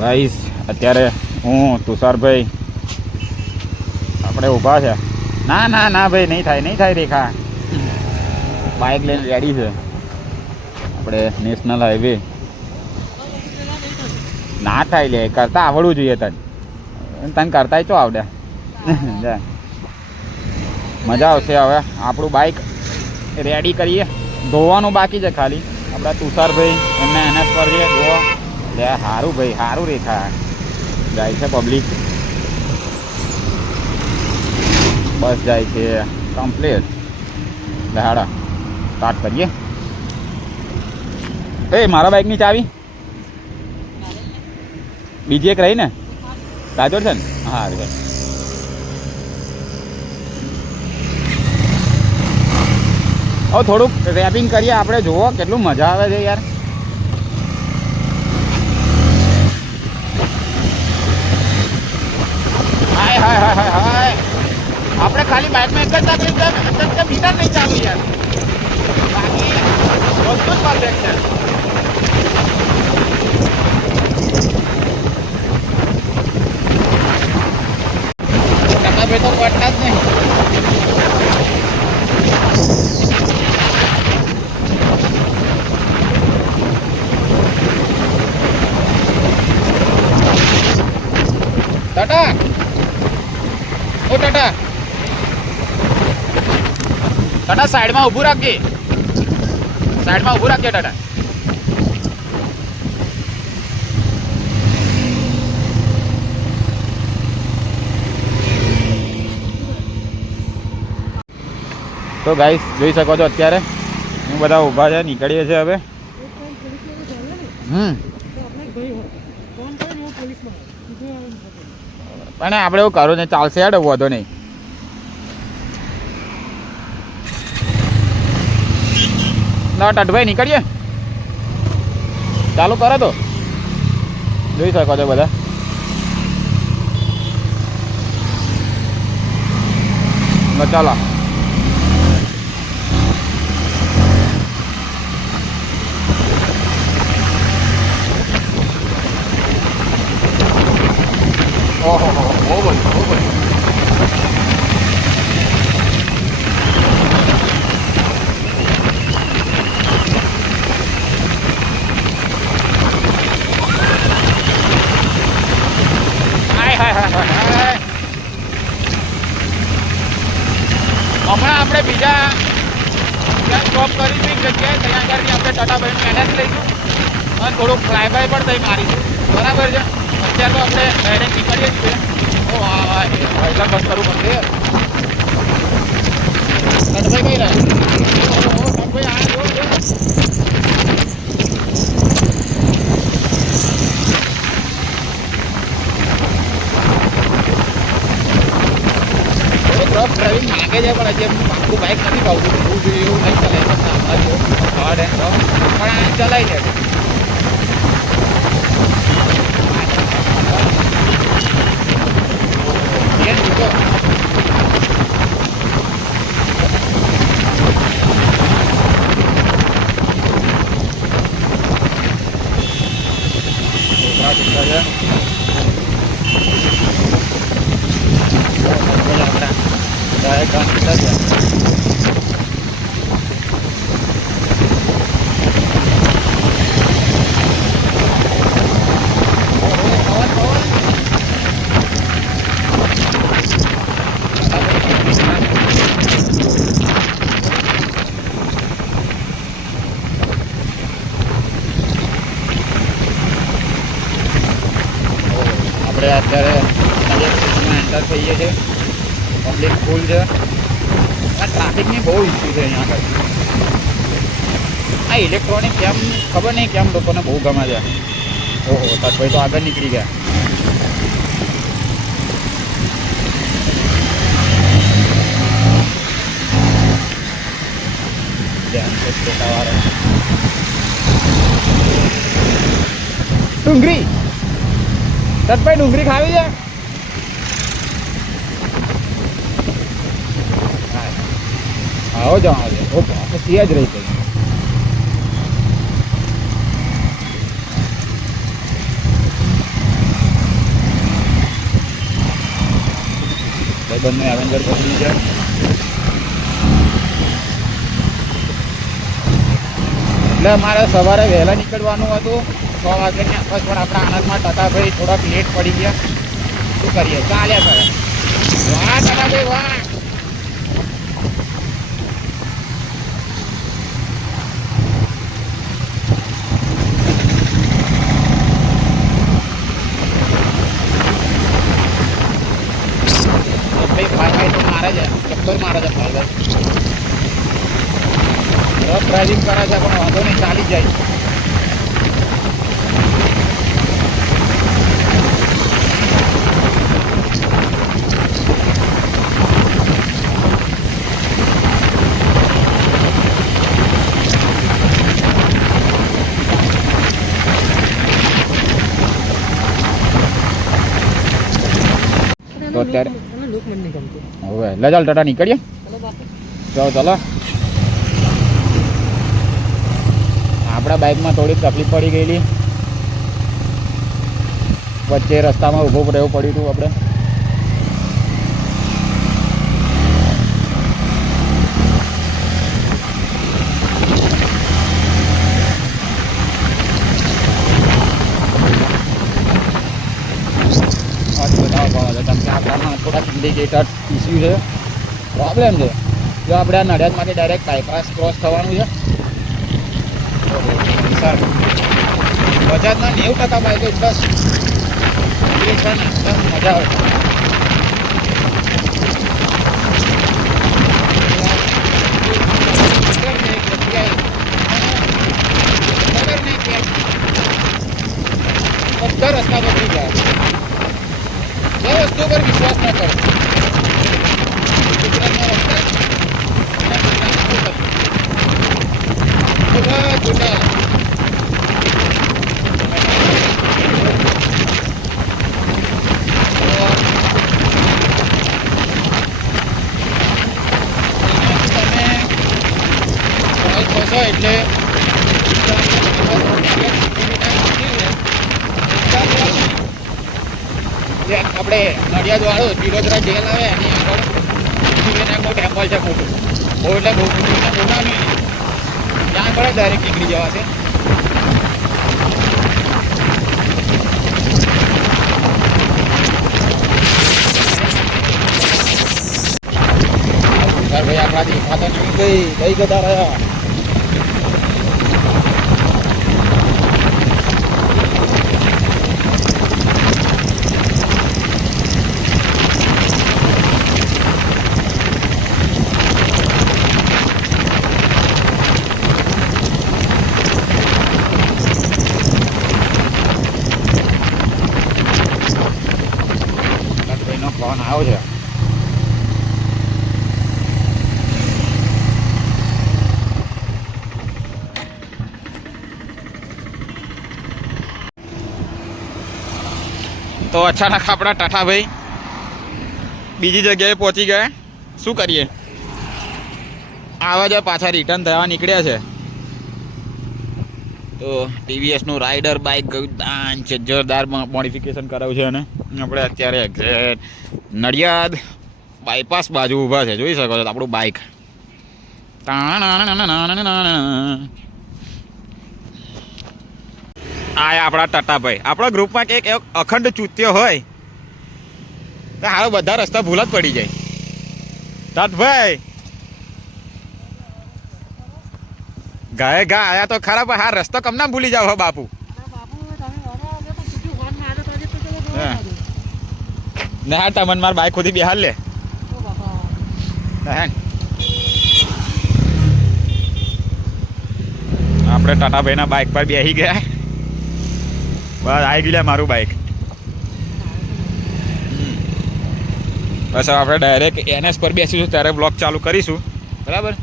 Guys અત્યારે હું તુષારભાઈ આપણે ઊભા છે. ના ના ના ભાઈ, નહીં થાય રેખા. બાઇક લઈને રેડી છે આપણે નેશનલ હાઈવે. ના થાય લે, કરતા આવડવું જોઈએ તને કરતા ચો આવડે. મજા આવશે. હવે આપણું બાઇક રેડી કરીએ, ધોવાનું બાકી છે ખાલી. આપણા તુષારભાઈ એમને એનએસ પર છે જોવા. લે સારું ભાઈ, સારું રેખા જાય છે પબ્લિક. બસ જાય છે કમ્પ્લીટ. હાડા સ્ટાર્ટ કરીએ. એ મારા બાઇકની ચાવી બીજી એક રહી ને, રાજોડ છે ને? હા ભાઈ. હવે થોડુંક રેપિંગ કરીએ આપણે. જુઓ કેટલું મજા આવે છે યાર. હાય હાય હાય હાય હાય. આપણે ખાલી બાઇકમાં એક જ તકલીફ છે, મીટર નહીં ચાલુ યાર. બાકી વસ્તુ જ પરફેક્ટ છે. ટકા તો વટતા જ નહીં. ટાટા ઓ ટાટા ટાટા સાઈડમાં ઊભું રાખજે. સાઈડમાં ઊભું રાખજે ટાટા. તો ગાઈસ જોઈ શકો છો અત્યારે હું બધા ઊભા છે, નીકળીએ છીએ હવે. પણ આપણે એવું કરો ને ચાલશે યાર, વધો નહીં. ના ટટભાઈ નીકળીએ, ચાલુ કરો તો. જોઈ શકો છો બધા. ચાલો ઓહો બહુ બધું. હમણાં આપણે બીજા જ્યાં સ્ટોપ કરીશું એક જગ્યાએ, ત્યાં આગળથી આપણે ટાટાભાઈનું એનએસ લઈશું અને થોડુંક ફ્લાય બાય પણ ત્યાં મારીશું. બરાબર છે. અત્યારે તો આપણે ડાયરેક્ટ નીકળીએ જ છીએ. ઓ હા એટલા બસ કરવું પડશે. ટાટાભાઈ કઈ રહ્યા? ટાટાભાઈ આ જો રફ ડ્રાઇવિંગ માંગે છે, પણ હજી આખું બાઇક નથી ભાવતું. એવું જોઈએ એવું નહીં ચલાય. હાર્ડ એન્ડ રફ પણ આ ચલાવી લે. આપણે અત્યારે એન્ટર થઈએ છીએ. પબ્લિક ફૂલ છે. આ ટ્રાફિકની બહુ ઇસ્યુ છે અહીંયા આગળ. આ ઇલેક્ટ્રોનિક કેમ ખબર નહીં કેમ લોકોને બહુ ગમે છે. ઓહો તટભાઈ તો આગળ નીકળી ગયા. ડુંગળી તટભાઈ ડુંગળી ખાવી છે? આવો જાઓ પછી જ રહી ગઈ. ભાઈબંધને એવેન્જર પકડી છે. એટલે અમારે સવારે વહેલા નીકળવાનું હતું 6 વાગ્યાની આસપાસ, પણ આપણા આનંદમાં ટટાભાઈ થોડાક લેટ પડી ગયા. શું કરીએ, ચાલ્યા કરે. વાહ ટટાભાઈ વાહ. ભાઈ તો મારે છે, ચક્કર મારે છે ભાઈ. રફ ડ્રાઇવિંગ કરે છે પણ વાંધો નહીં, ચાલી જાય. તો અત્યારે હવે લે ચાલ ટાટા નીકળીએ. ચાલો ચાલો. આપણા બાઇકમાં થોડીક તકલીફ પડી ગયેલી, વચ્ચે રસ્તામાં ઊભું રહેવું પડ્યું હતું આપણે. આપણામાં થોડાક ઇન્ડિકેટર ઇસ્યુ છે, પ્રોબ્લેમ છે. જો આપણે આ નડિયાદમાંથી ડાયરેક્ટ બાયપાસ ક્રોસ થવાનું છે. સર બજાજના 90% બાઇક એટલા એ છે ને એકદમ મજા આવે. બધા રસ્તા બદલી ગયા. એ વસ્તુ પર વિશ્વાસ ના કરો. ગુજરાતના રસ્તા થશો એટલે આપણે નડિયાદ વાળો તિરોદરા જેલ આવે એની આગળ ટેમ્પલ છે મોટું, બહુ એટલે બહુ મોટું નહીં, ત્યાં આગળ ડાયરેક્ટ નીકળી જવાશે. ભાઈ આપણા દેખાતા નહીં કઈ જતા રહ્યા. ફોન આવ્યો છે. તો અચાનક આપણા ટાટાભાઈ બીજી જગ્યાએ પહોંચી ગયા. શું કરીએ, આવા જ પાછા રિટર્ન થવા નીકળ્યા છે. તો ટીવીએસનું રાઇડર બાઇક ગયું દાન છે, જોરદાર મોડિફિકેશન કરાવ્યું છે. અને આપણે અત્યારે એક્ઝેક્ટ નડિયાદ બાયપાસ બાજુ ઊભા છે, જોઈ શકો છો આપણું બાઇક. આ આપણા ટાટાભાઈ. આપણા ગ્રુપમાં કંઈક અખંડ ચૂત્યો હોય તો હાલ બધા રસ્તા ભૂલ જ પડી જાય. ટાટભાઈ ગાય ગા આયા તો ખરા, પણ હા રસ્તો કમ ના ભૂલી જાવ હો બાપુ. ના તમને મારા બાઈક ખુદી બિહાર લે. આપણે ટાટાભાઈના બાઇક પર બેસી ગયા. બસ આવી ગયું મારું બાઇક. બસ આપણે ડાયરેક્ટ NS પર બેસીશું ત્યારે બ્લોગ ચાલુ કરીશું, બરાબર.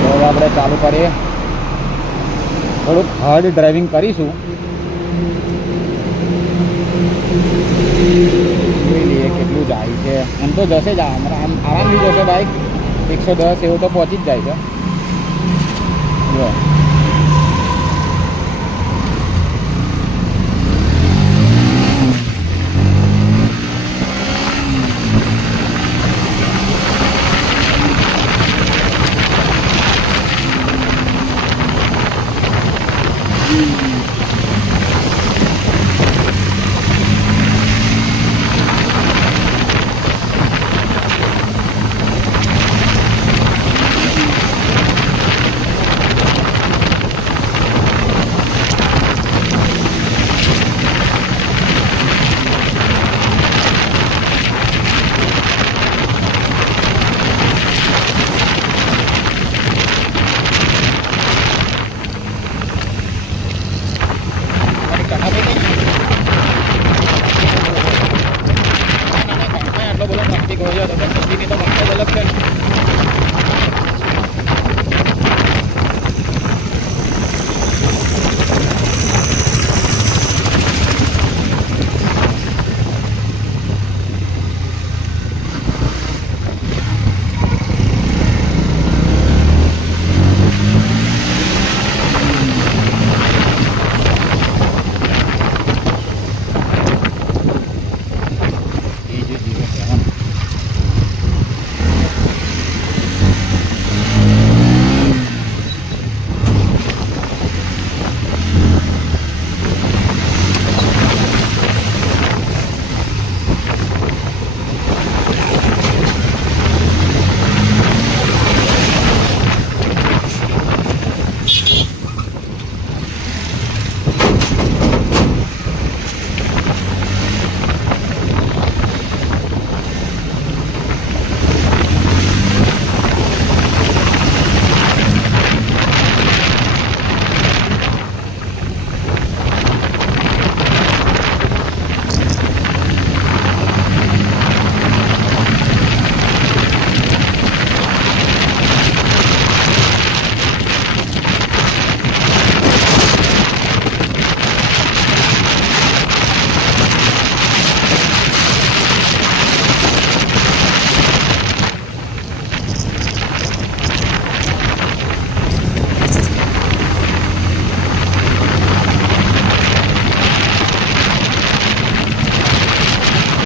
તો આપણે ચાલુ કરીએ. થોડુંક હાર્ડ ડ્રાઇવિંગ કરીશું. જોઈ લઈએ કેટલું જાય છે. એમ તો જશે જ, આમ આરામથી જશે બાઇક. 110 એવું તો પહોંચી જ જાય છે. જો